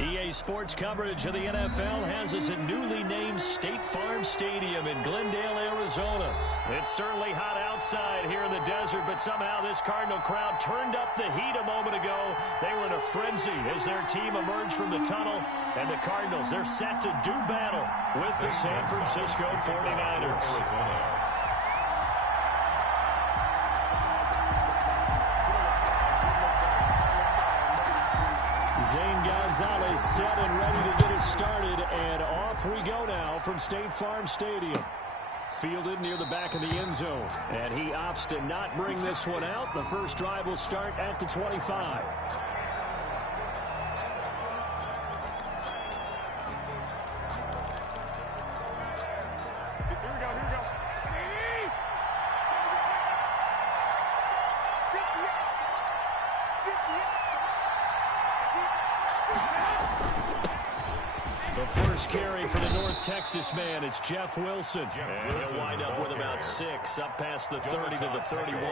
EA Sports coverage of the NFL has us at newly named State Farm Stadium in Glendale, Arizona. It's certainly hot outside here in the desert, but somehow this Cardinal crowd turned up the heat a moment ago. They were in a frenzy as their team emerged from the tunnel, and the Cardinals, they're set to do battle with the San Francisco 49ers. Zane Gonzalez set and ready to get us started, and off we go now from State Farm Stadium. Fielded near the back of the end zone, and he opts to not bring this one out. The first drive will start at the 25. Carry for the North Texas man. It's Jeff Wilson. And he'll wind up with about 6, up past the 30 to the 31.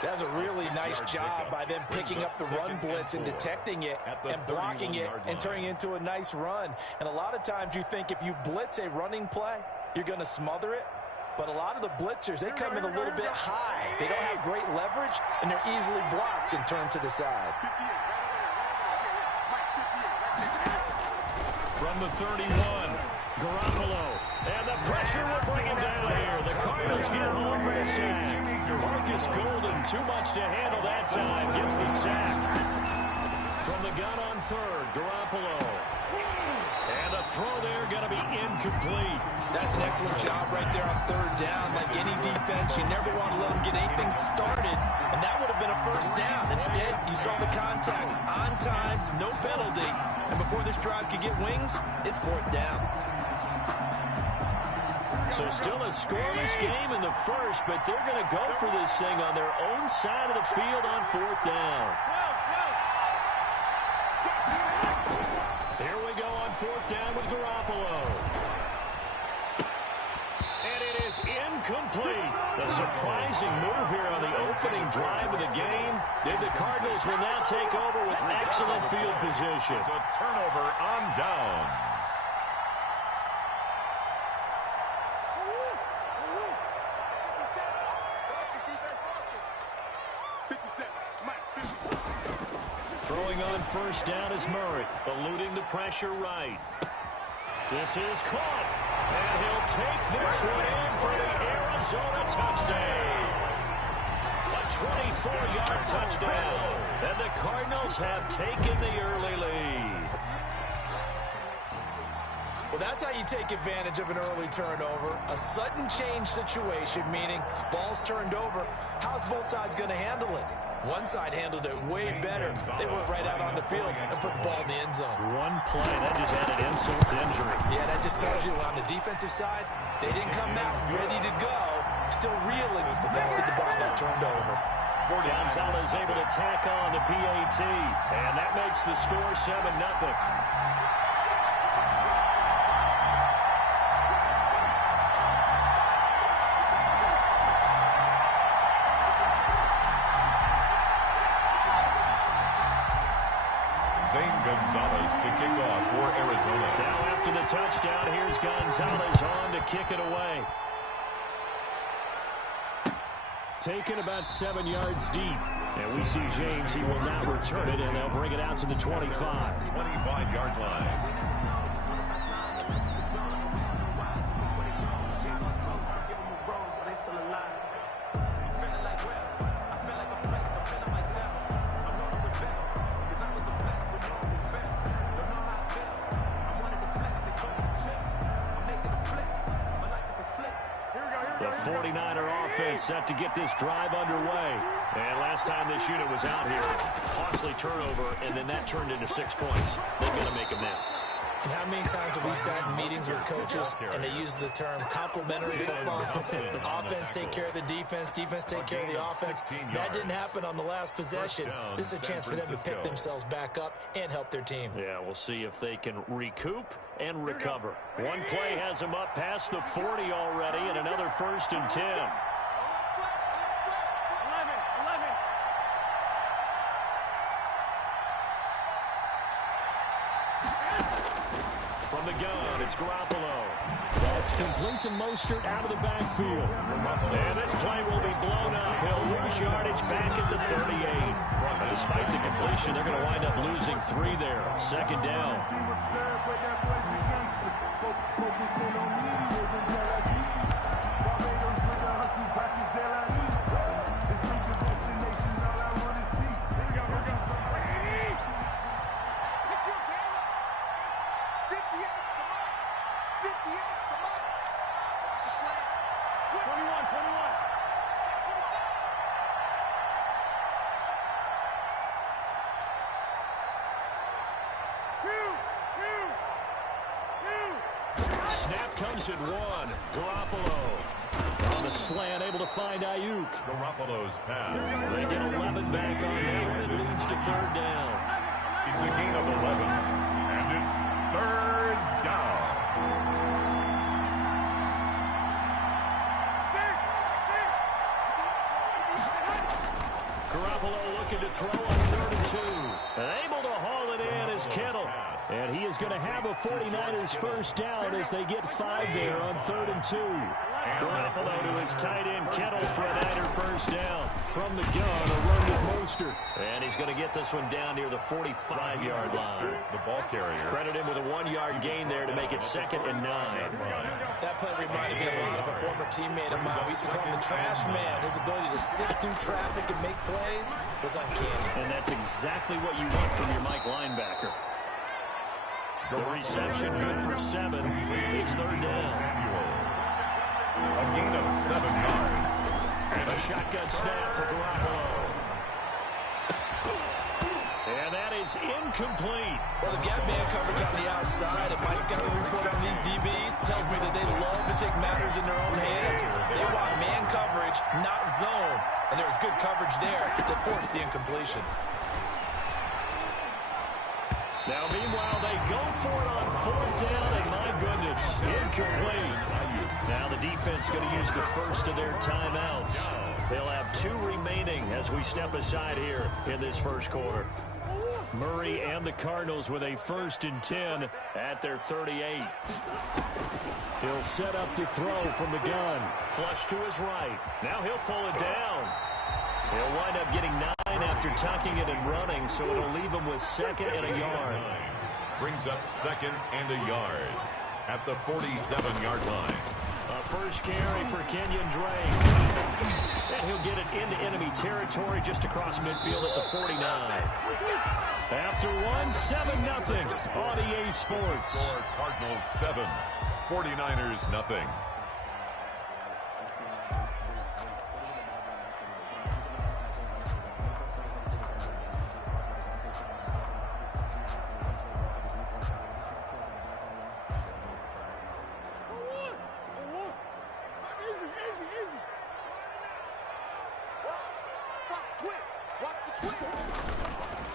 That's a really nice job by them picking up the run blitz and detecting it and blocking it and turning it into a nice run. And a lot of times you think if you blitz a running play, you're going to smother it. But a lot of the blitzers, they come in a little bit high. They don't have great leverage, and they're easily blocked and turned to the side. From the 31, Garoppolo. And the pressure will bring him down here. The Cardinals get home for the sack. Marcus Golden, too much to handle that time, gets the sack. From the gun on third, Garoppolo. And the throw there going to be incomplete. That's an excellent job right there on third down. Like any defense, you never want to let them get anything started, and that would have been a first down. Instead, you saw the contact on time, no penalty, and before this drive could get wings, it's fourth down. So still a scoreless game in the first, but they're going to go for this thing on their own side of the field on fourth down. Here we go on fourth down with Garoppolo. And it is incomplete. A surprising move here on the opening drive of the game. And the Cardinals will now take over with excellent field position. It's a turnover on downs. Throwing on first down is Murray, eluding the pressure right. This is caught, and he'll take this one in for the Arizona touchdown. A 24-yard touchdown, and the Cardinals have taken the early lead. Well, that's how you take advantage of an early turnover. A sudden change situation, meaning ball's turned over. How's both sides going to handle it? One side handled it way better. They went right out on the field and put the ball in the end zone. One play, that just added insult to injury. Yeah, that just tells you on the defensive side, they didn't come out ready to go, still reeling with the fact that the ball got turned over. Gonzalez able to tack on the PAT, and that makes the score 7-0. Gonzalez to kick off for Arizona. Now after the touchdown, here's Gonzalez on to kick it away. Taken about 7 yards deep. And we see James, he will now return it, and they'll bring it out to the 25. 25-yard line. The 49er offense set to get this drive underway. And last time this unit was out here, costly turnover, and then that turned into 6 points. They're going to make amends. And how many times have we sat in meetings with coaches and they use the term complementary football? Offense take care of the defense, defense take care of the offense. That didn't happen on the last possession. This is a chance for them to pick themselves back up and help their team. Yeah, we'll see if they can recoup and recover. One play has them up past the 40 already, and another 1st and 10. From the gun, it's Garoppolo. That's complete to Mostert out of the backfield. And this play will be blown up. He'll lose yardage back at the 38. And despite the completion, they're going to wind up losing 3 there. Second down. Snap comes at 1. Garoppolo on the slant, able to find Ayuk. Garoppolo's pass. They get 11 back on that one. It leads to 3rd down. It's a gain of 11, and it's 3rd down. Garoppolo looking to throw on 3rd and 2. And able to haul it in is Kittle. And he is going to have a 49ers first down as they get 5 there on 3rd and 2. Garoppolo to his tight end Kittle for a Niner first down. From the gun, a run with Mostert. And he's going to get this one down near the 45-yard line. The ball carrier. Credit him with a 1-yard gain there to make it 2nd and 9. That play reminded me a lot of a former teammate of mine. We used to call him the trash man. His ability to sit through traffic and make plays was uncanny. And that's exactly what you want from your Mike linebacker. The reception good for 7. It's 3rd down. A gain of 7 yards. And a shotgun snap for Garoppolo. And that is incomplete. Well, the gap man coverage on the outside, and my scouting report on these DBs tells me that they love to take matters in their own hands. They want man coverage, not zone. And there was good coverage there that forced the incompletion. Now, meanwhile, they go for it on 4th down, and my goodness, incomplete. Now the defense going to use the first of their timeouts. They'll have 2 remaining as we step aside here in this first quarter. Murray and the Cardinals with a 1st and 10 at their 38. He'll set up to throw from the gun. Flush to his right. Now he'll pull it down. He'll wind up getting 9 after tucking it and running, so it'll leave him with 2nd and a yard. Brings up 2nd and a yard at the 47-yard line. A first carry for Kenyon Drake. And he'll get it into enemy territory just across midfield at the 49. After 1, 7-0 on EA Sports. Score Cardinals 7, 49ers nothing.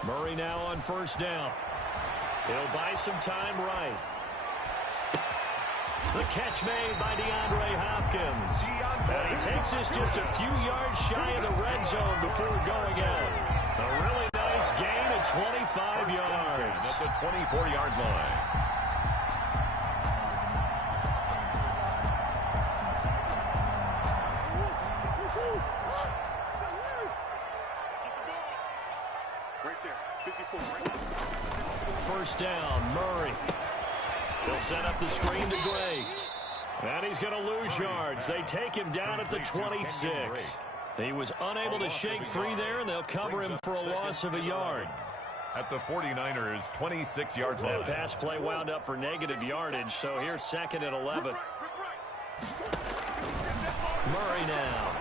Murray now on 1st down. He'll buy some time right. The catch made by DeAndre Hopkins. And he takes this just a few yards shy of the red zone before going out. A really nice gain of 25 yards. At the 24-yard line. First down, Murray. He'll set up the screen to Drake. And he's going to lose yards. They take him down at the 26. He was unable to shake free there, and they'll cover him for a loss of a yard. At the 49ers' 26-yard line. That pass play wound up for negative yardage, so here's 2nd and 11. Murray now.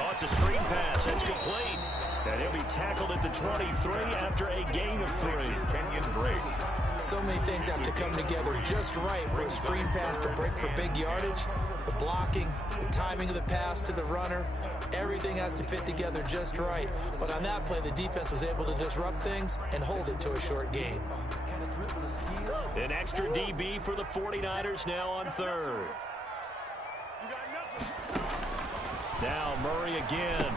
Oh, it's a screen pass. That's complete. And he'll be tackled at the 23 after a gain of 3. Kenyon Drake. So many things have to come together just right for a screen pass to break for big yardage. The blocking, the timing of the pass to the runner, everything has to fit together just right. But on that play, the defense was able to disrupt things and hold it to a short gain. An extra DB for the 49ers now on 3rd. Now Murray again.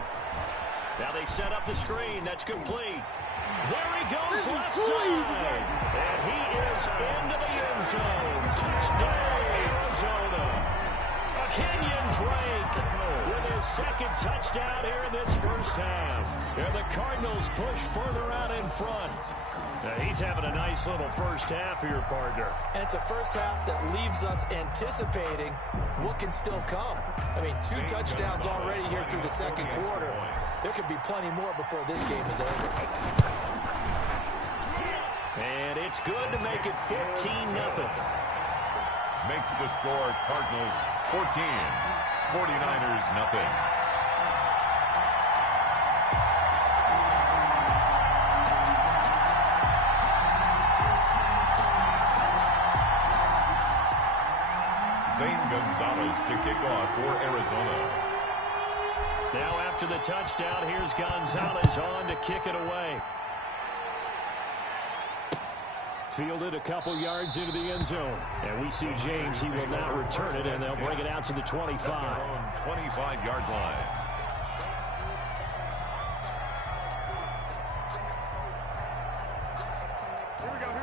Now they set up the screen. That's complete. There he goes left side. And he is into the end zone. Touchdown, Arizona. Kenyon Drake with his second touchdown here in this first half. And the Cardinals push further out in front. He's having a nice little first half here, partner. And it's a first half that leaves us anticipating what can still come. I mean, 2 touchdowns already here through the second quarter. There could be plenty more before this game is over. And it's good to make it 14-0. Makes the score Cardinals 14, 49ers nothing. Zane Gonzalez to kick off for Arizona. Now after the touchdown, here's Gonzalez on to kick it away. Fielded a couple yards into the end zone. And we see James. He will now return it, and they'll bring it out to the 25. 25-yard line.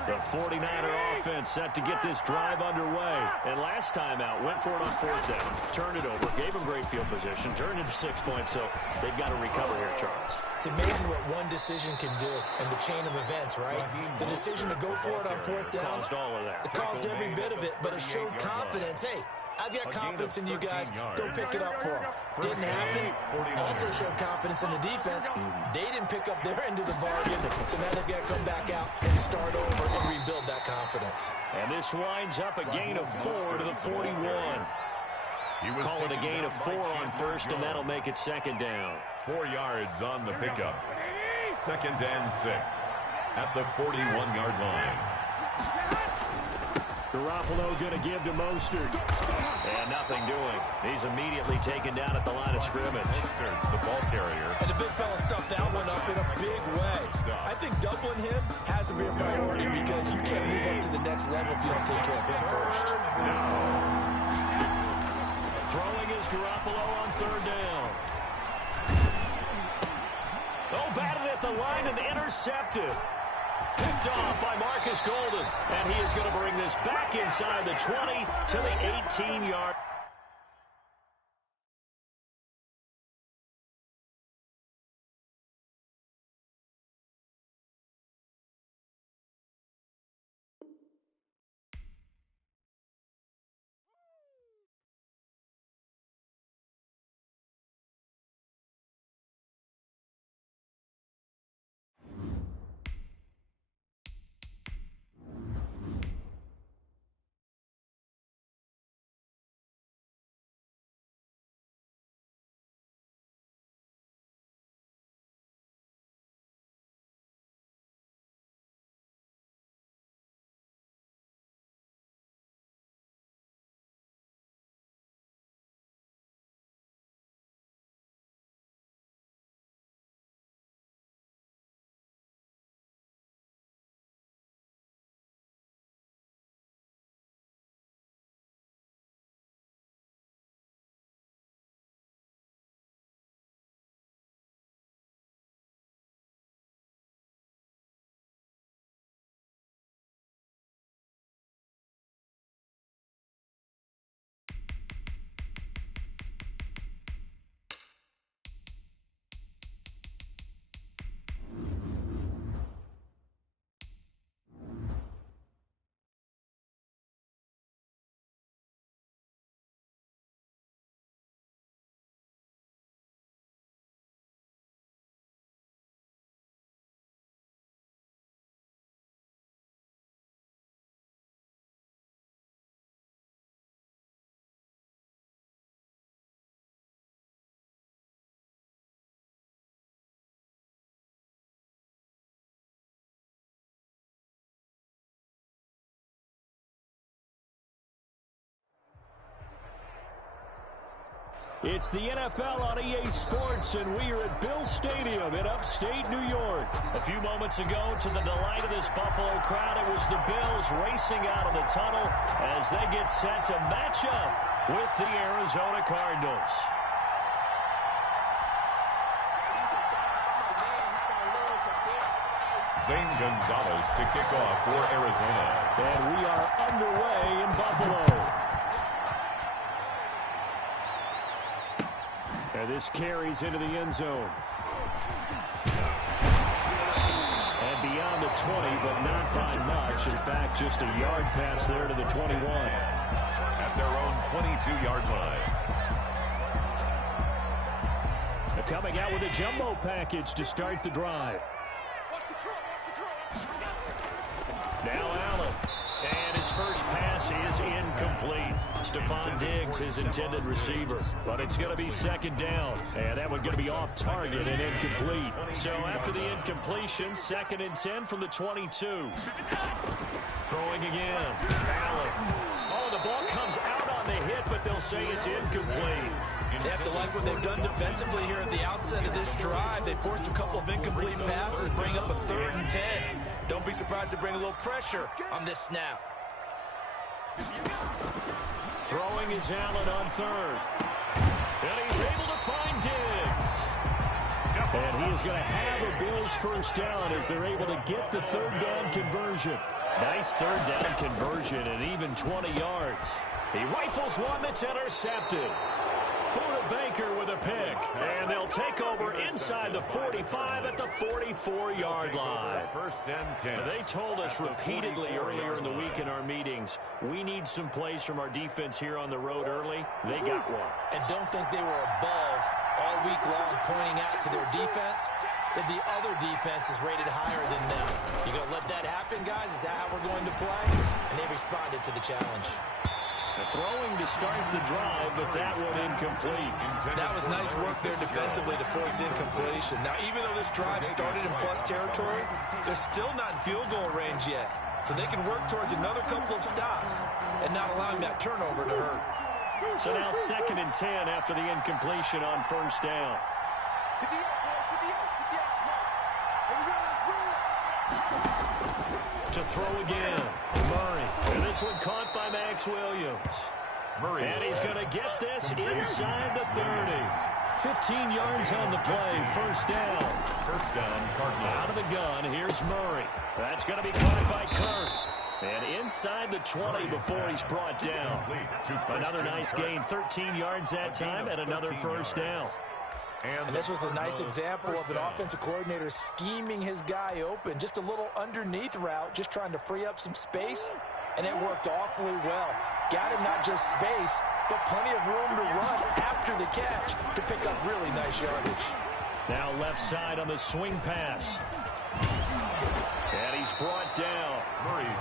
The 49er offense set to get this drive underway. And last time out, went for it on fourth down. Turned it over, gave them great field position, turned into 6 points, so they've got to recover here, Charles. It's amazing what one decision can do in the chain of events, right? The decision to go for it on fourth down, caused all of that. It caused every bit of it, but it showed confidence. Hey, I've got confidence in you guys. Go pick it up for them. Didn't happen. Also showed confidence in the defense. They didn't pick up their end of the bargain, so now they've got to come back out and start over and rebuild that confidence. And this winds up a gain of 4 to the 41. Call it a gain of 4 on first, and that'll make it second down. 4 yards on the pickup. Second and 6 at the 41-yard line. Garoppolo going to give to Mostert. And nothing doing. He's immediately taken down at the line of scrimmage. Mostert, the ball carrier. And the big fella stuffed that one up in a big way. I think doubling him has to be a priority because you can't move up to the next level if you don't take care of him first. Throwing is Garoppolo on third down. Oh, batted at the line and intercepted. Picked off by Marcus Golden. And he is going to bring this back inside the 20 to the 18-yard. It's the NFL on EA Sports, and we are at Bill Stadium in upstate New York. A few moments ago, to the delight of this Buffalo crowd, it was the Bills racing out of the tunnel as they get set to match up with the Arizona Cardinals. Zane Gonzalez to kick off for Arizona. And we are underway in Buffalo. And this carries into the end zone. And beyond the 20, but not by much. In fact, just a yard pass there to the 21. At their own 22-yard line. They're coming out with a jumbo package to start the drive. Now Allen. And his first pass is incomplete. Stephon Diggs, his intended receiver. But it's going to be second down. And that one going to be off target and incomplete. So after the incompletion, 2nd and 10 from the 22. Throwing again. Allen. Oh, the ball comes out on the hit, but they'll say it's incomplete. They have to like what they've done defensively here at the outset of this drive. They forced a couple of incomplete passes, bring up a 3rd and 10. Don't be surprised to bring a little pressure on this snap. Throwing is Allen on 3rd. And he's able to find Diggs. And he is going to have a Bills first down as they're able to get the 3rd down conversion. Nice 3rd down conversion and even 20 yards. He rifles one that's intercepted. Buda Baker with a pick, and they'll take over inside the 45 at the 44-yard line. 1st and 10. They told us repeatedly earlier in the week in our meetings, we need some plays from our defense here on the road early. They got one. And don't think they were above all week long pointing out to their defense that the other defense is rated higher than them. You going to let that happen, guys? Is that how we're going to play? And they responded to the challenge. Throwing to start the drive, but that one incomplete. That was nice work there defensively to force incompletion. Now, even though this drive started in plus territory, they're still not in field goal range yet. So they can work towards another couple of stops and not allowing that turnover to hurt. So now 2nd and 10 after the incompletion on 1st down. To throw again. Murray. And this one caught by Max Williams. Murray. And he's going to get this inside the 30. 15 yards on the play. 1st down. 1st down, Cardinals. Out of the gun. Here's Murray. That's going to be caught by Kirk. And inside the 20 before he's brought down. Another nice gain. 13 yards that time and another 1st down. And this was a nice example of an offensive coordinator scheming his guy open. Just a little underneath route, just trying to free up some space, and it worked awfully well. Got him not just space, but plenty of room to run after the catch to pick up really nice yardage. Now left side on the swing pass. And he's brought down.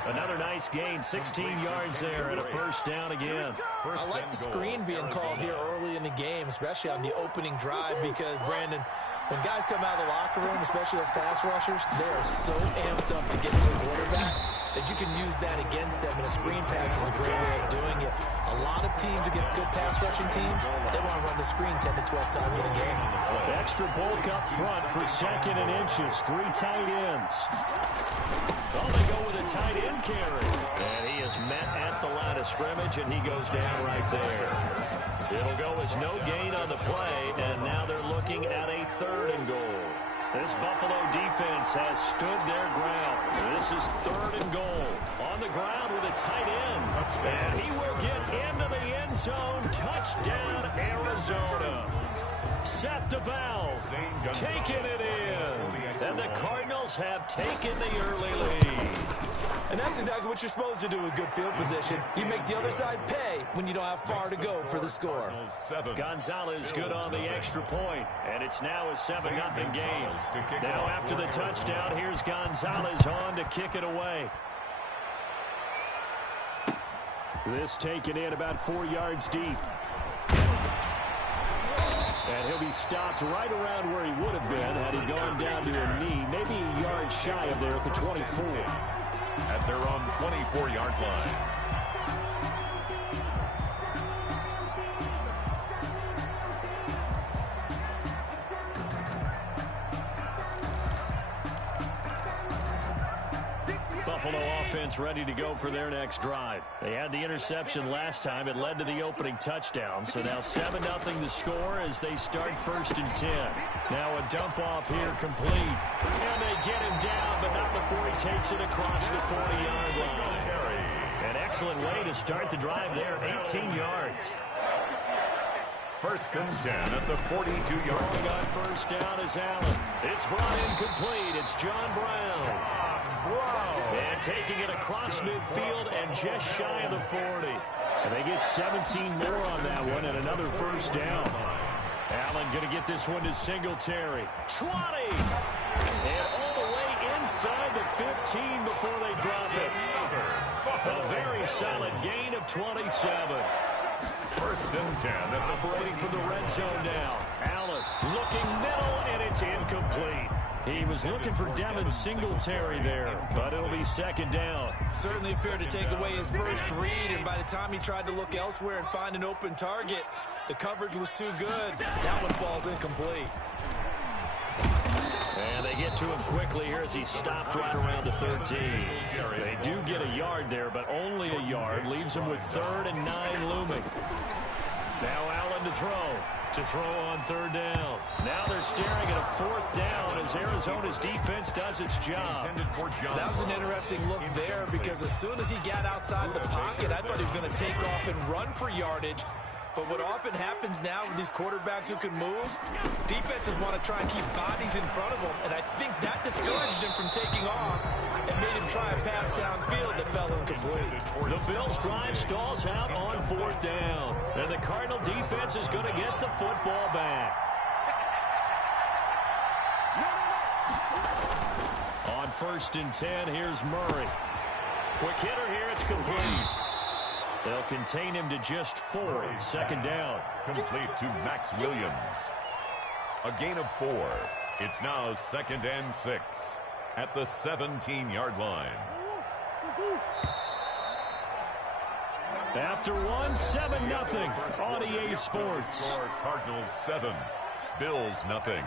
Another nice gain, 16 yards there and a 1st down again. I like the screen being called here early in the game, especially on the opening drive, because, Brandon, when guys come out of the locker room, especially as pass rushers, they are so amped up to get to the quarterback that you can use that against them, and a screen pass is a great way of doing it. A lot of teams against good pass rushing teams, they want to run the screen 10 to 12 times in a game. Extra bulk up front for 2nd and inches. 3 tight ends. Oh, they go with a tight end carry. And he is met at the line of scrimmage, and he goes down right there. It'll go as no gain on the play, and now they're looking at a 3rd and goal. This Buffalo defense has stood their ground. This is 3rd and goal. On the ground with a tight end. And he will get into the end zone. Touchdown, Arizona. Seth DeVal taking it in. And the Cardinals have taken the early lead. And that's exactly what you're supposed to do with good field position. You make the other side pay when you don't have far to go for the score. Gonzalez good on the extra point, and it's now a 7-0 game. Now after the touchdown, here's Gonzalez on to kick it away. This taken in about 4 yards deep. And he'll be stopped right around where he would have been had he gone down to a knee, maybe a yard shy of there at the 24. At their own 24-yard line. Buffalo offense ready to go for their next drive. They had the interception last time. It led to the opening touchdown. So now 7-0 the score as they start 1st and 10. Now a dump off here complete. And they get him down, but not before he takes it across the 40-yard line. An excellent way to start the drive there, 18 yards. 1st and 10 at the 42-yard line. On 1st down is Allen. It's brought in complete. It's John Brown. And taking it across midfield and just shy of the 40. And they get 17 more on that one and another 1st down. Allen going to get this one to Singletary. Trotting! And all the way inside the 15 before they drop it. A very solid gain of 27. 1st and 10. Operating from the red zone now. Allen looking middle, and it's incomplete. He was looking for Devin Singletary there, but it'll be 2nd down. Certainly appeared to take away his first read, and by the time he tried to look elsewhere and find an open target, the coverage was too good. That one falls incomplete. And they get to him quickly here as he stopped right around the 13. They do get a yard there, but only a yard. Leaves him with 3rd and 9 looming. Now Allen to throw. To throw on 3rd down. Now they're staring at a 4th down as Arizona's defense does its job. That was an interesting look there because as soon as he got outside the pocket, I thought he was going to take off and run for yardage. But what often happens now with these quarterbacks who can move, defenses want to try and keep bodies in front of them, and I think that discouraged him from taking off and made him try a pass downfield that fell incomplete. The Bills' drive stalls out on 4th down, and the Cardinal defense is going to get the football back. On 1st and 10, here's Murray. Quick hitter here, it's complete. They'll contain him to just 4. 2nd down. Complete to Max Williams. A gain of 4. It's now 2nd and 6 at the 17-yard line. After 7-0 on EA Sports. Cardinals 7, Bills nothing.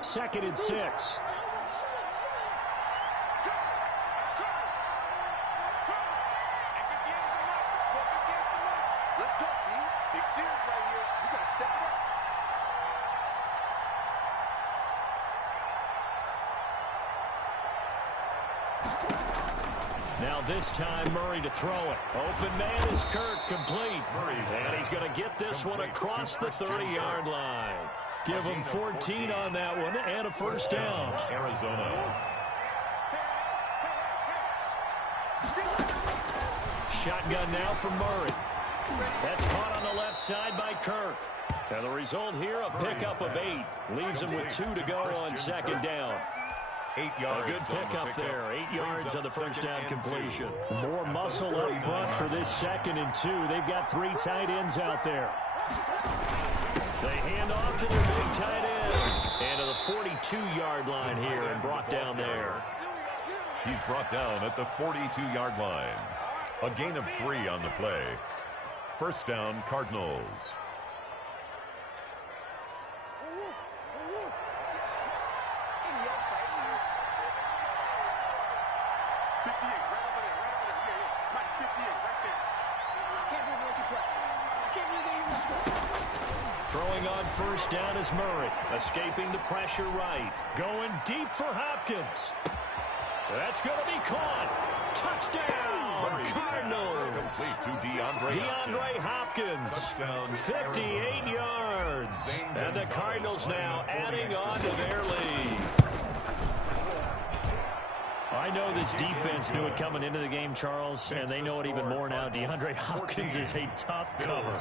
Second and 6. Now this time Murray to throw it. Open man is Kirk, complete. And he's going to get this one across the 30-yard line. Give him 14 on that one and a 1st down. Arizona. Shotgun now from Murray. That's caught on the left side by Kirk. And the result here, a pickup of 8. Leaves him with 2 to go on 2nd down. 8 yards. A good pickup there. 8 yards on the 1st down completion. More muscle up front for this 2nd and 2. They've got 3 tight ends out there. They hand off to their big tight end. And to the 42-yard line here and brought down there. He's brought down at the 42-yard line. A gain of 3 on the play. 1st down, Cardinals. Throwing on 1st down is Murray. Escaping the pressure right. Going deep for Hopkins. That's going to be caught. Touchdown, Cardinals. Complete to DeAndre Hopkins. Touchdown, 58 yards. And the Cardinals now adding on to their lead. I know this defense knew it coming into the game, Charles, and they know it even more now. DeAndre Hopkins is a tough cover.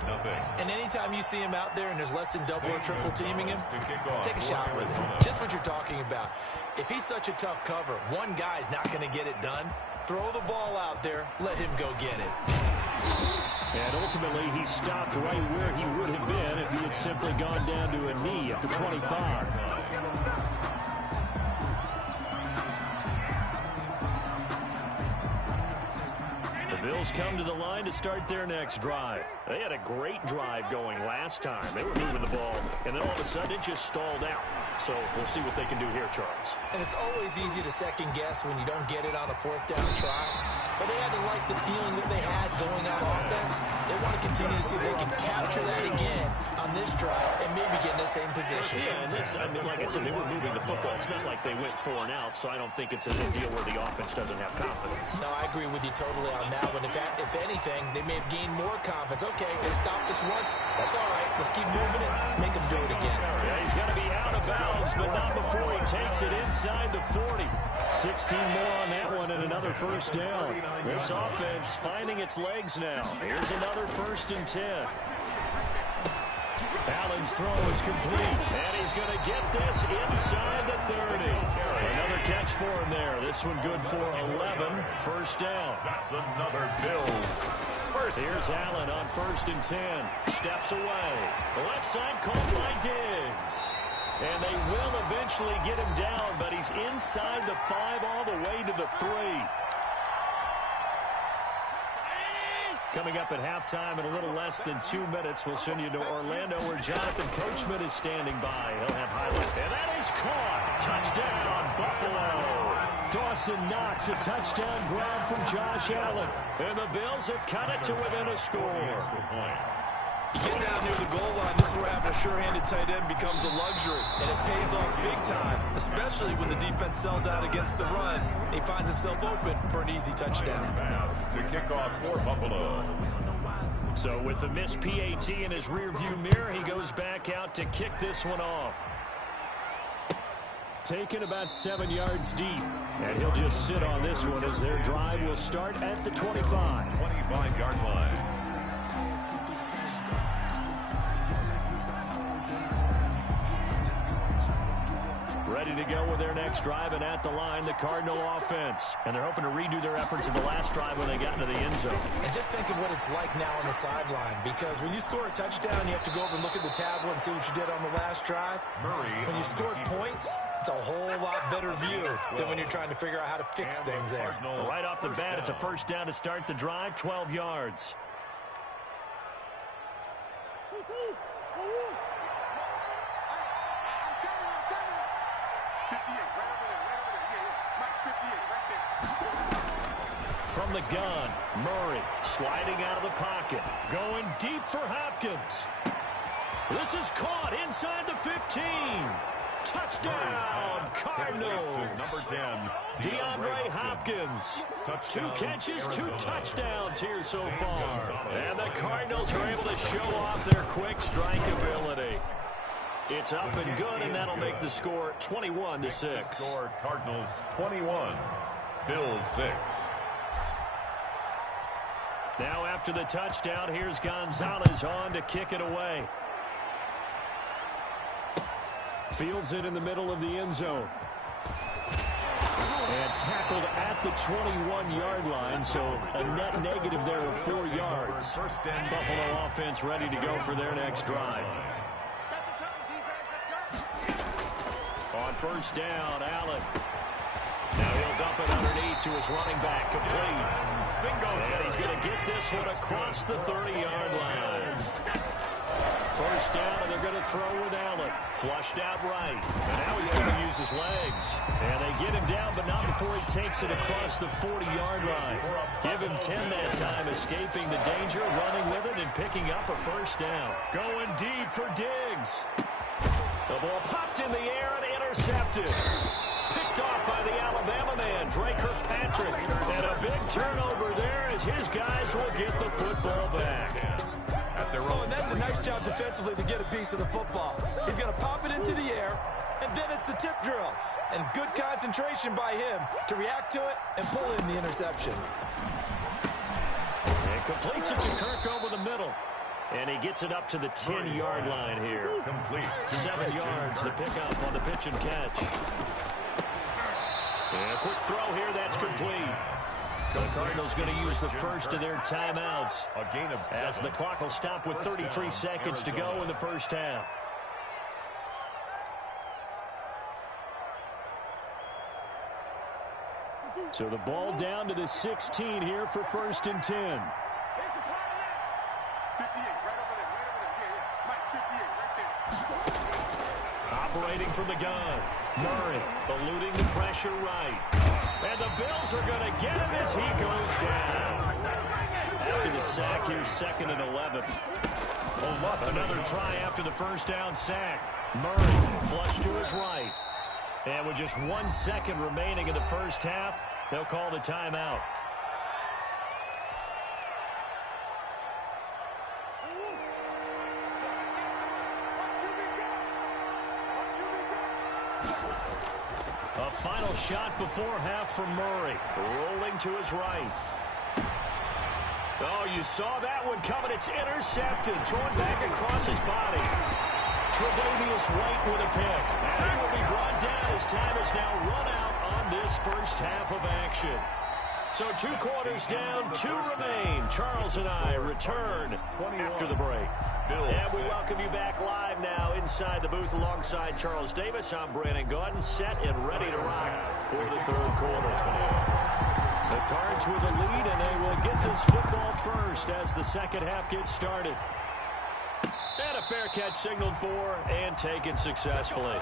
And anytime you see him out there and there's less than double or triple teaming him, take a shot with him. Just what you're talking about. If he's such a tough cover, one guy's not going to get it done. Throw the ball out there. Let him go get it. And ultimately, he stopped right where he would have been if he had simply gone down to a knee at the 25. Bills come to the line to start their next drive. They had a great drive going last time. They were moving the ball, and then all of a sudden it just stalled out. So we'll see what they can do here, Charles. And it's always easy to second guess when you don't get it on a fourth down try. But they had to like the feeling that they had going on offense. They want to continue to see if they can capture that again on this drive and maybe get in the same position. Yeah, and I mean, like I said, they were moving the football. It's not like they went 4 and out, so I don't think it's a deal where the offense doesn't have confidence. No, I agree with you totally on that one. If anything, they may have gained more confidence. Okay, they stopped us once. That's all right. Let's keep moving it. Make them do it again. Yeah, he's going to be out of bounds, but not before he takes it inside the 40. 16 more on that one and another first down. This offense finding its legs now. Here's another 1st and 10. Allen's throw is complete, and he's going to get this inside the 30. Another catch for him there. This one good for 11. First down. That's another Bills. Here's Allen on 1st and 10. Steps away. The left side caught by Diggs. And they will eventually get him down, but he's inside the 5 all the way to the 3. Coming up at halftime in a little less than 2 minutes, we'll send you to Orlando where Jonathan Coachman is standing by. He'll have highlights. And that is caught. Touchdown, Buffalo. Dawson Knox, a touchdown grab from Josh Allen. And the Bills have cut it to within a score. You get down near the goal line, this is where having a sure-handed tight end becomes a luxury, and it pays off big time, especially when the defense sells out against the run. He finds himself open for an easy touchdown. Pass to kick off for Buffalo. So with the missed PAT in his rearview mirror, he goes back out to kick this one off. Taken about 7 yards deep, and he'll just sit on this one as their drive will start at the 25. 25-yard line. Ready to go with their next drive, and at the line, the Cardinal offense. And they're hoping to redo their efforts of the last drive when they got into the end zone. And just think of what it's like now on the sideline, because when you score a touchdown, you have to go over and look at the tablet and see what you did on the last drive. When you scored points, it's a whole lot better view than when you're trying to figure out how to fix things there. Right off the bat, it's a first down to start the drive, 12 yards. From the gun, Murray sliding out of the pocket, going deep for Hopkins. This is caught inside the 15. Touchdown, Cardinals. Number 10, DeAndre Hopkins. 2 catches, 2 touchdowns here so far. And the Cardinals are able to show off their quick strike ability. It's up and good, and that'll make the score 21-6. Score Cardinals 21, Bills 6. Now after the touchdown, here's Gonzalez on to kick it away. Fields it in the middle of the end zone. And tackled at the 21-yard line, so a net negative there of 4 yards. Buffalo offense ready to go for their next drive. On first down, Allen. Now he'll dump it underneath to his running back, complete. And he's going to get this one across the 30-yard line. First down, and they're going to throw with Allen. Flushed out right. And now he's going to use his legs. And they get him down, but not before he takes it across the 40-yard line. Give him 10 that time, escaping the danger, running with it, and picking up a first down. Going deep for Diggs. The ball popped in the air and intercepted. Picked off by the Alabama man, Drake Kirkpatrick. And a big turnover there as his guys will get the football back. Oh, and that's a nice job defensively to get a piece of the football. He's going to pop it into the air, and then it's the tip drill. And good concentration by him to react to it and pull in the interception. And completes it to Kirk over the middle. And he gets it up to the 10-yard line here. Complete. 7 yards, the pickup on the pitch and catch. And a quick throw here, that's complete. The Cardinals going to use the first of their timeouts A gain of 7. as the clock will stop with 33 seconds to go in the first half. So the ball down to the 16 here for 1st and 10. Operating from the gun. Murray eluding the pressure right. And the Bills are going to get him as he goes down. After the sack, here's 2nd and 11. Another try after the first down sack. Murray flushed to his right. And with just 1 second remaining in the first half, they'll call the timeout. A final shot before half from Murray. Rolling to his right. Oh, you saw that one coming. It's intercepted. Thrown back across his body. Tre'Davious White with a pick. And he will be brought down as time is now run out on this first half of action. So 2 quarters down, 2 remain. Charles and I return after the break. And we welcome you back live now inside the booth alongside Charles Davis. I'm BrianAkaDaddyB, set and ready to rock for the 3rd quarter. The Cards with a lead, and they will get this football first as the second half gets started. And a fair catch signaled for and taken successfully.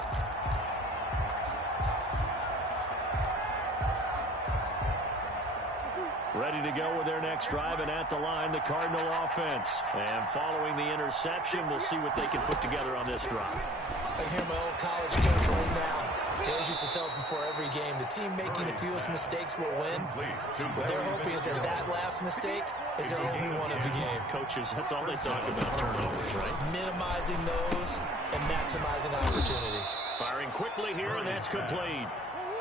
Ready to go with their next drive, and at the line, the Cardinal offense. And following the interception, we'll see what they can put together on this drive. I hear my old college coach right now. He always used to tell us before every game, the team making the fewest mistakes will win. What they're hoping is that that last mistake is their only one of the game. Coaches, that's all they talk about, turnovers, right? Minimizing those and maximizing opportunities. Firing quickly here, and that's complete.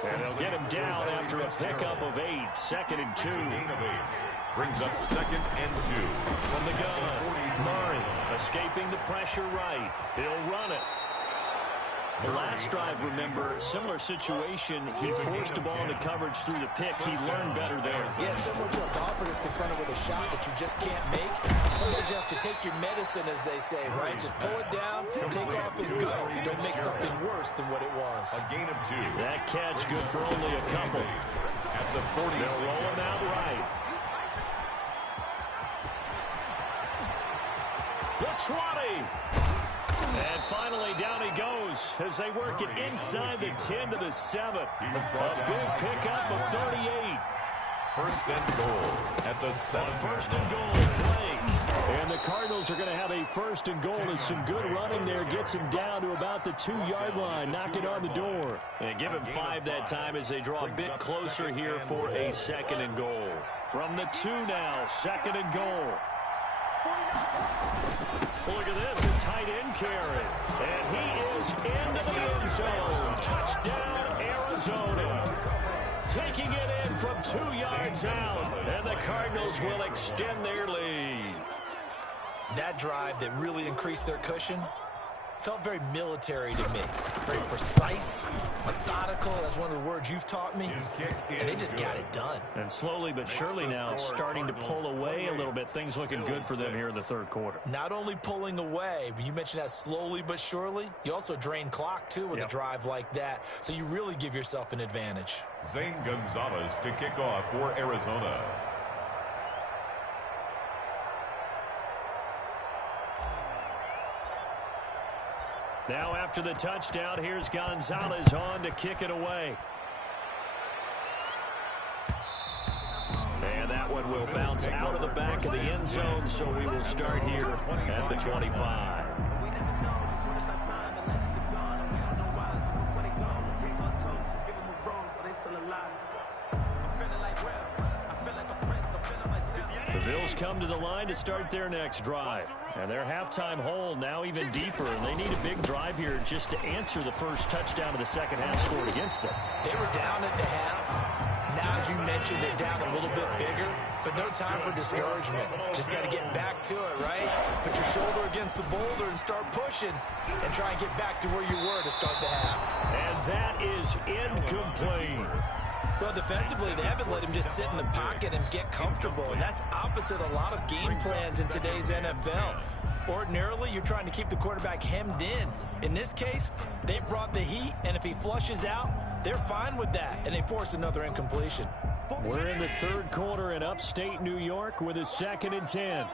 And they'll get him down after a pickup of 8. 2nd and 2. Brings up 2nd and 2. From the gun, Murray escaping the pressure right. He'll run it. The last drive, remember, similar situation. He forced the ball into coverage through the pick. He learned better there. Yeah, similar to a golfer that's confronted with a shot that you just can't make. Sometimes you have to take your medicine, as they say, right? Just pull it down, take off, and go. Don't make something worse than what it was. A gain of 2. That catch good for only a couple. At the 40. They'll roll him out right. The 20. And finally, down he goes as they work it inside the 10 to the 7. A big pickup of 38. 1st and goal at the 7. 1st and goal, Drake. And the Cardinals are going to have a 1st and goal as some good running there gets him down to about the 2-yard line, knocking on the door. And give him 5 that time as they draw a bit closer here for a 2nd and goal. From the 2 now, 2nd and goal. Look at this, a tight end carry. And he is into the end zone. Touchdown, Arizona. Taking it in from 2 yards out. And the Cardinals will extend their lead. That drive that really increased their cushion felt very military to me. Very precise, methodical. That's one of the words you've taught me. And they just got it done. And slowly but surely now starting to pull away a little bit. Things looking good for them here in the 3rd quarter. Not only pulling away, but you mentioned that slowly but surely. You also drain clock, too, with a drive like that. So you really give yourself an advantage. Zane Gonzalez to kick off for Arizona. Now after the touchdown, here's Gonzalez on to kick it away. And that one will bounce out of the back of the end zone, so we will start here at the 25. The Bills come to the line to start their next drive. And their halftime hole now even deeper. And they need a big drive here just to answer the first touchdown of the second half scored against them. They were down at the half. Now, as you mentioned, they're down a little bit bigger. But no time for discouragement. Just got to get back to it, right? Put your shoulder against the boulder and start pushing. And try and get back to where you were to start the half. And that is incomplete. Well, defensively, they haven't let him just sit in the pocket and get comfortable, and that's opposite a lot of game plans in today's NFL. Ordinarily, you're trying to keep the quarterback hemmed in. In this case, they brought the heat, and if he flushes out, they're fine with that, and they force another incompletion. We're in the 3rd quarter in upstate New York with a 2nd and 10.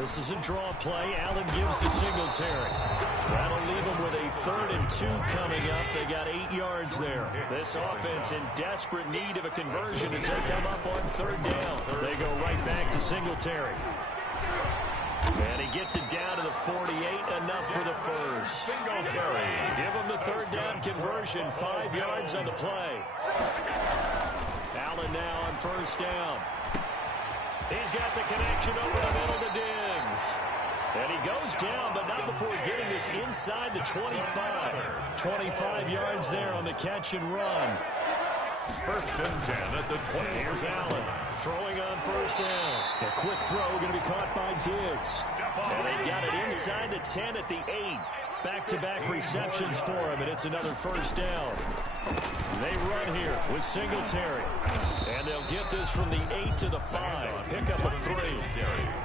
This is a draw play. Allen gives to Singletary. That'll leave them with a 3rd and 2 coming up. They got 8 yards there. This offense in desperate need of a conversion as they come up on 3rd down. They go right back to Singletary. And he gets it down to the 48, enough for the first. Singletary. Give him the 3rd down conversion, 5 yards on the play. Allen now on 1st down. He's got the connection over the middle to Diggs. And he goes down, but not before getting this inside the 25. 25 yards there on the catch and run. 1st and 10 at the 20. Here's Allen throwing on 1st down. A quick throw going to be caught by Diggs. And they've got it inside the 10 at the 8. Back-to-back receptions for him, and it's another 1st down. They run here with Singletary. And they'll get this from the 8 to the 5. Pick up a 3.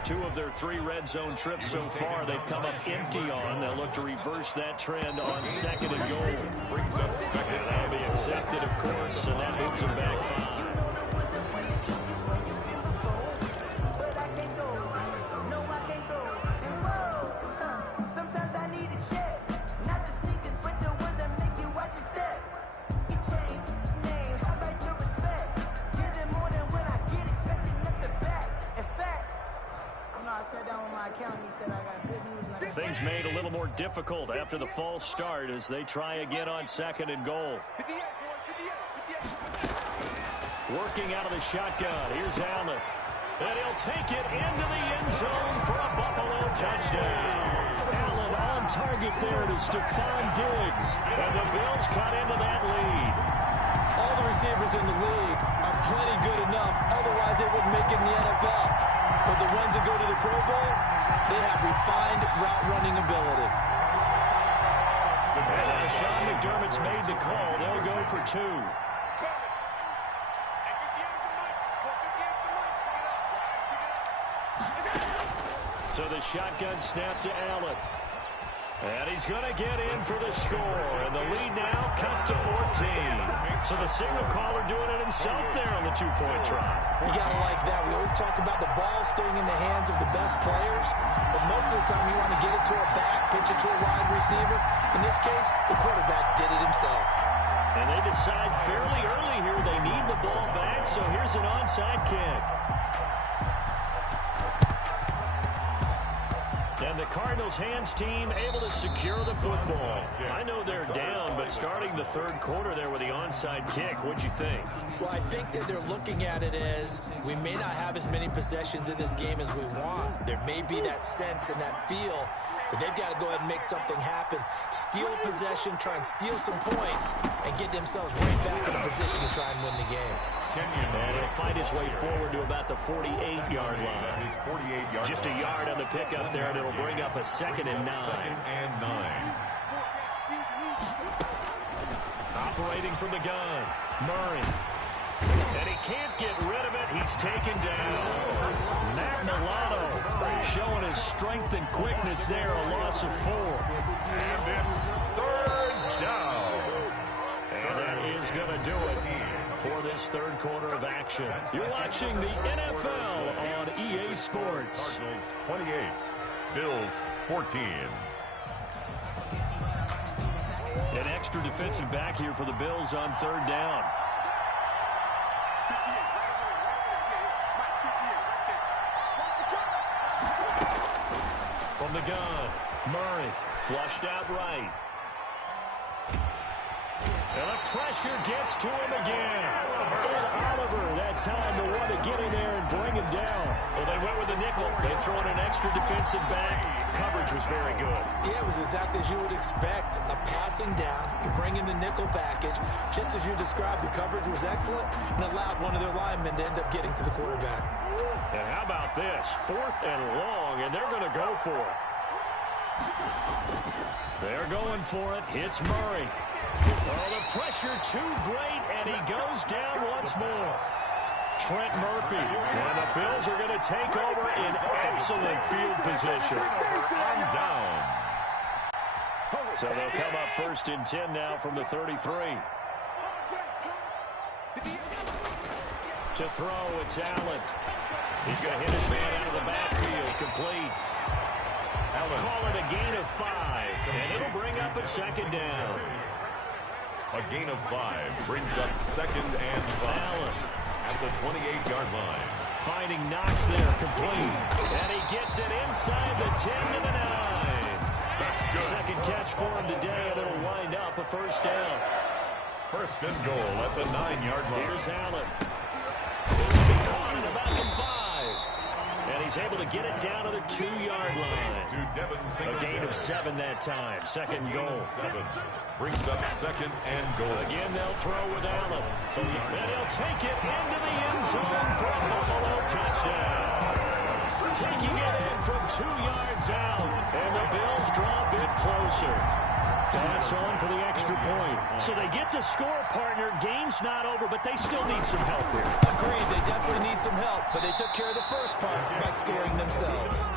2 of their 3 red zone trips so far they've come up empty on. They'll look to reverse that trend on 2nd and goal. Brings up 2nd. And that'll be accepted, of course, and that moves them back 5. Things made a little more difficult after the false start as they try again on 2nd and goal. Working out of the shotgun. Here's Allen. And he'll take it into the end zone for a Buffalo touchdown. Allen on target there to Stephon Diggs. And the Bills cut into that lead. All the receivers in the league are plenty good enough. Otherwise, they wouldn't make it in the NFL. But the ones that go to the Pro Bowl, they have refined route running ability. And Sean McDermott's made the call. They'll go for 2. So the shotgun snap to Allen. And he's going to get in for the score. And the lead now cut to 14. So the signal caller doing it himself there on the 2-point try. You got to like that. We always talk about the ball staying in the hands of the best players. But most of the time you want to get it to a back, pitch it to a wide receiver. In this case, the quarterback did it himself. And they decide fairly early here they need the ball back. So here's an onside kick. And the Cardinals hands team able to secure the football. I know they're down, but starting the 3rd quarter there with the onside kick, what'd you think? Well, I think that they're looking at it as we may not have as many possessions in this game as we want. There may be that sense and that feel that they've got to go ahead and make something happen. Steal a possession, try and steal some points, and get themselves right back in a position to try and win the game. And he'll fight his way forward to about the 48-yard line. Just a yard on the pickup there, and it'll bring up a 2nd and 9. Operating from the gun, Murray. And he can't get rid of it. He's taken down. Matt Milano showing his strength and quickness there, a loss of 4. And it's 3rd down. And that is going to do it for this 3rd quarter of action. You're watching the NFL on EA Sports. Cardinals 28, Bills 14. An extra defensive back here for the Bills on 3rd down. From the gun, Murray flushed out right. And the pressure gets to him again. And Oliver, that time to want to get in there and bring him down. Well, they went with the nickel. They throw in an extra defensive back. Coverage was very good. Yeah, it was exactly as you would expect. A passing down, you bring in the nickel package. Just as you described, the coverage was excellent and allowed one of their linemen to end up getting to the quarterback. And how about this? 4th and long, and they're going to go for it. They're going for it. Hits Murray. Oh, the pressure too great, and he goes down once more. Trent Murphy. And the Bills are going to take over in excellent field position. On downs. So they'll come up 1st and 10 now from the 33. To throw, it's Allen. He's going to hit his man out of the backfield. Complete. Call it a gain of 5, and it'll bring up a second down. A gain of 5 brings up second and 5 Allen at the 28-yard line. finding Knox there, complete. And he gets it inside the 10 to the 9. That's good. Second catch for him today, and it'll wind up a first down. First and goal at the 9-yard line. Here's Allen. This will be caught at about the 5. And he's able to get it down to the 2-yard line. A gain of 7 that time. Second goal. 7 brings up second and goal. Again, they'll throw with Allen. And he'll take it into the end zone for a Buffalo touchdown. Taking it in from 2 yards out. And the Bills draw a bit closer. Pass on for the extra point. So they get the score, partner. Game's not over, but they still need some help here. Agreed, they definitely need some help, but they took care of the first part by scoring themselves.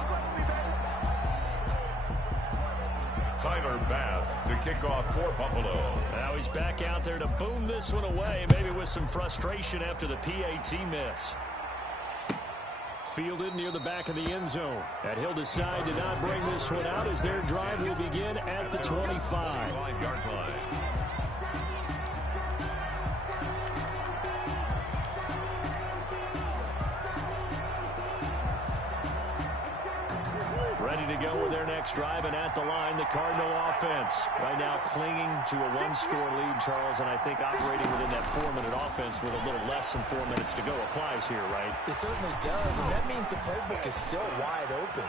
Tyler Bass to kick off for Buffalo. Now he's back out there to boom this one away, maybe with some frustration after the PAT miss. Fielded near the back of the end zone. And he'll decide to not bring this one out as their drive will begin at the 25. 5-yard line. Ready to go with their next drive, and at the line, the Cardinal offense. Right now clinging to a 1-score lead, Charles, and I think operating within that 4-minute offense with a little less than 4 minutes to go applies here, right? It certainly does, and that means the playbook is still wide open.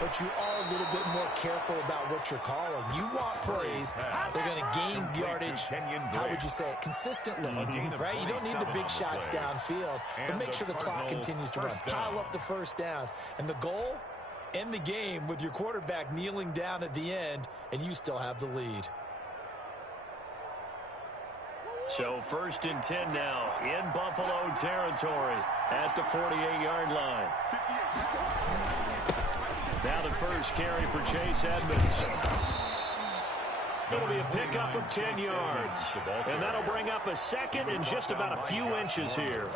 But you are a little bit more careful about what you're calling. You want plays. They're going to gain yardage, how would you say it, consistently, right? You don't need the big shots downfield, but make sure the clock continues to run. Pile up the first downs. And the goal? End the game with your quarterback kneeling down at the end, and you still have the lead. So first and 10 now in Buffalo territory at the 48-yard line. Now the first carry for Chase Edmonds. It'll be a pickup of 10 yards. And that'll bring up a second and just about a few inches here.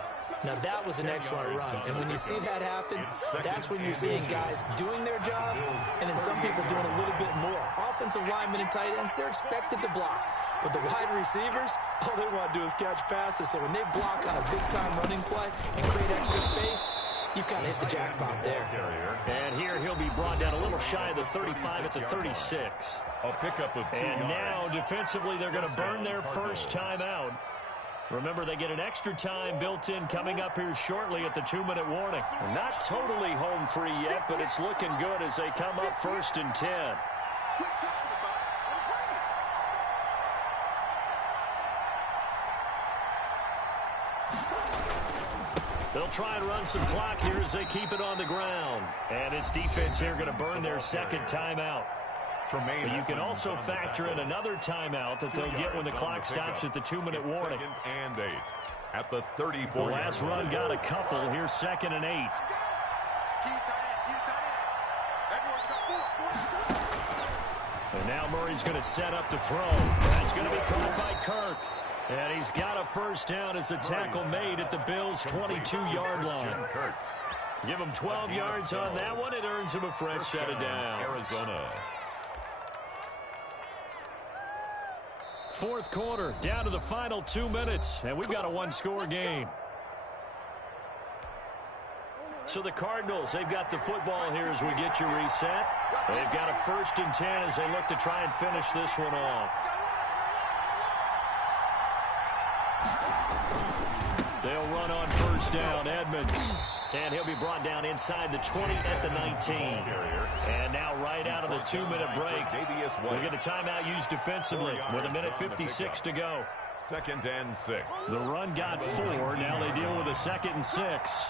Now, that was an excellent run. And when you see that happen, that's when you're seeing guys doing their job and then some people doing a little bit more. Offensive linemen and tight ends, they're expected to block. But the wide receivers, all they want to do is catch passes. So when they block on a big-time running play and create extra space, you've got to hit the jackpot there. And here he'll be brought down a little shy of the 35 at the 36. A pickup of 2 And yards. now defensively they're going to burn their first timeout. Remember, they get an extra time built in coming up here shortly at the 2-minute warning. Not totally home free yet, but it's looking good as they come up first and 10. They'll try and run some clock here as they keep it on the ground. And this defense here going to burn their second timeout. But you can also factor in another timeout that they'll get when the clock stops at the 2-minute warning. Second and 8 at the 34. The last run got a couple. Here's 2nd and 8. And now Murray's going to set up to throw. That's going to be caught by Kirk. And he's got a first down as the tackle made at the Bills' 22-yard line. Give him 12 yards on that one. It earns him a fresh set of downs. Arizona. Fourth quarter, down to the final 2 minutes, and we've got a 1-score game. So the Cardinals, they've got the football here as we get you reset. They've got a 1st and 10 as they look to try and finish this one off. They'll run on first down, Edmonds. And he'll be brought down inside the 20 at the 19. And now right out of the 2-minute break, we'll get a timeout used defensively with 1:56 to go. 2nd and 6. The run got 4. Now they deal with a 2nd and 6.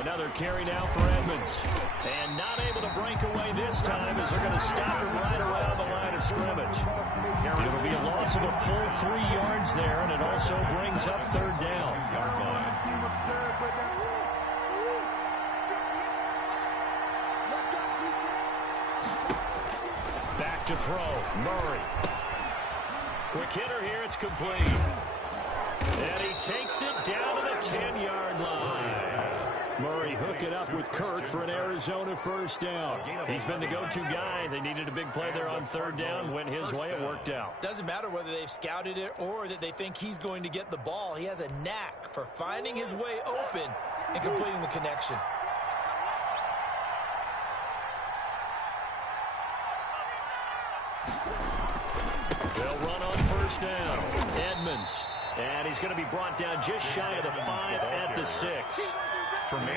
Another carry now for Edmonds. And not able to break away this time as they're going to stop him right around the line of scrimmage. It'll be a loss of a full 3 yards there, and it also brings up 3rd down. Back to throw. Murray. Quick hitter here. It's complete. And he takes it down to the 10-yard line. Murray hook it up with Kirk for an Arizona first down. He's been the go-to guy. They needed a big play there on third down. Went his way. It worked out. Doesn't matter whether they've scouted it or that they think he's going to get the ball. He has a knack for finding his way open and completing the connection. They'll run on first down. Edmonds. And he's going to be brought down just shy of the 5 at the 6.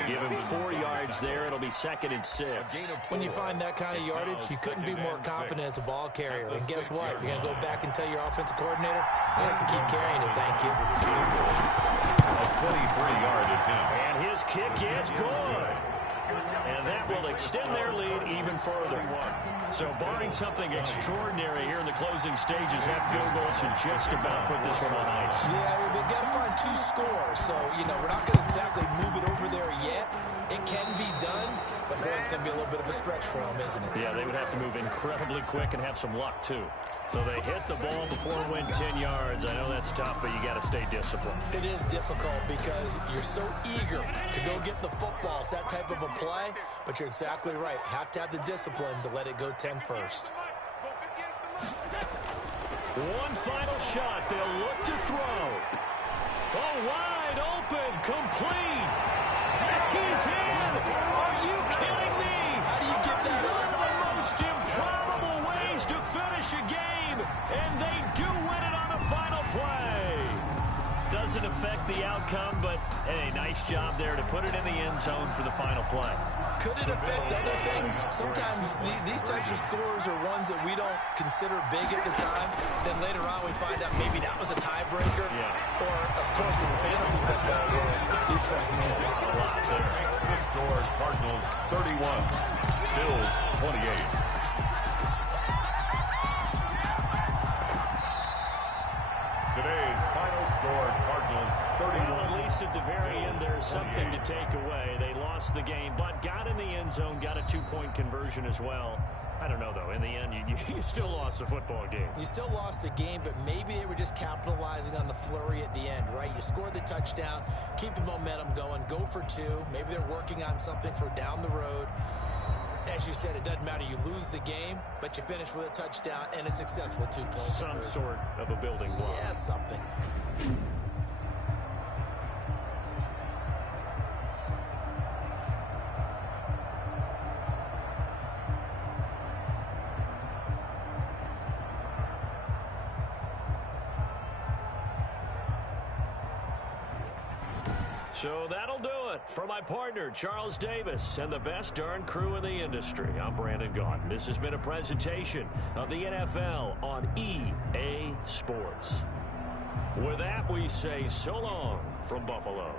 Give him 4 yards there. It'll be 2nd and 6. When you find that kind of yardage, you couldn't be more confident as a ball carrier. And guess what? You're going to go back and tell your offensive coordinator, I like to keep carrying it, thank you. A 23-yard attempt. And his kick is good. And that will extend their lead even further. So barring something extraordinary here in the closing stages, that field goal should just about put this one on ice. Yeah, we've got to find 2 scores. So, we're not going to exactly move it over there yet. It can be done, but boy, it's going to be a little bit of a stretch for them, isn't it? Yeah, they would have to move incredibly quick and have some luck, too. So they hit the ball before it went 10 yards. I know that's tough, but you got to stay disciplined. It is difficult because you're so eager to go get the football. It's that type of a play, but you're exactly right. You have to have the discipline to let it go 10 first. One final shot. They'll look to throw. Oh, wide open, complete. He's in. Are you kidding me? How do you get that One up? of the most improbable ways to finish a game, and they do win it on the final play. Doesn't affect the outcome, but, hey, nice job there to put it in the end zone for the final play. Could it affect other things? Sometimes these types of scores are ones that we don't consider big at the time. Then later on we find out maybe that was a tiebreaker. Yeah. Or, of course, in fantasy football world, these points mean a lot there. The score, Cardinals 31, Bills 28. Today's final score, Cardinals 31. Well, at least at the very end, there's something to take away. They lost the game, but got in the end zone, got a 2-point conversion as well. I don't know, though. In the end, you still lost the football game. You still lost the game, but maybe they were just capitalizing on the flurry at the end, right? You scored the touchdown, keep the momentum going, go for 2. Maybe they're working on something for down the road. As you said, it doesn't matter. You lose the game, but you finish with a touchdown and a successful 2-point Some conversion. sort of a building block. Yeah, something. So that'll do it for my partner, Charles Davis, and the best darn crew in the industry. I'm Brandon Gaudin. This has been a presentation of the NFL on EA Sports. With that, we say so long from Buffalo.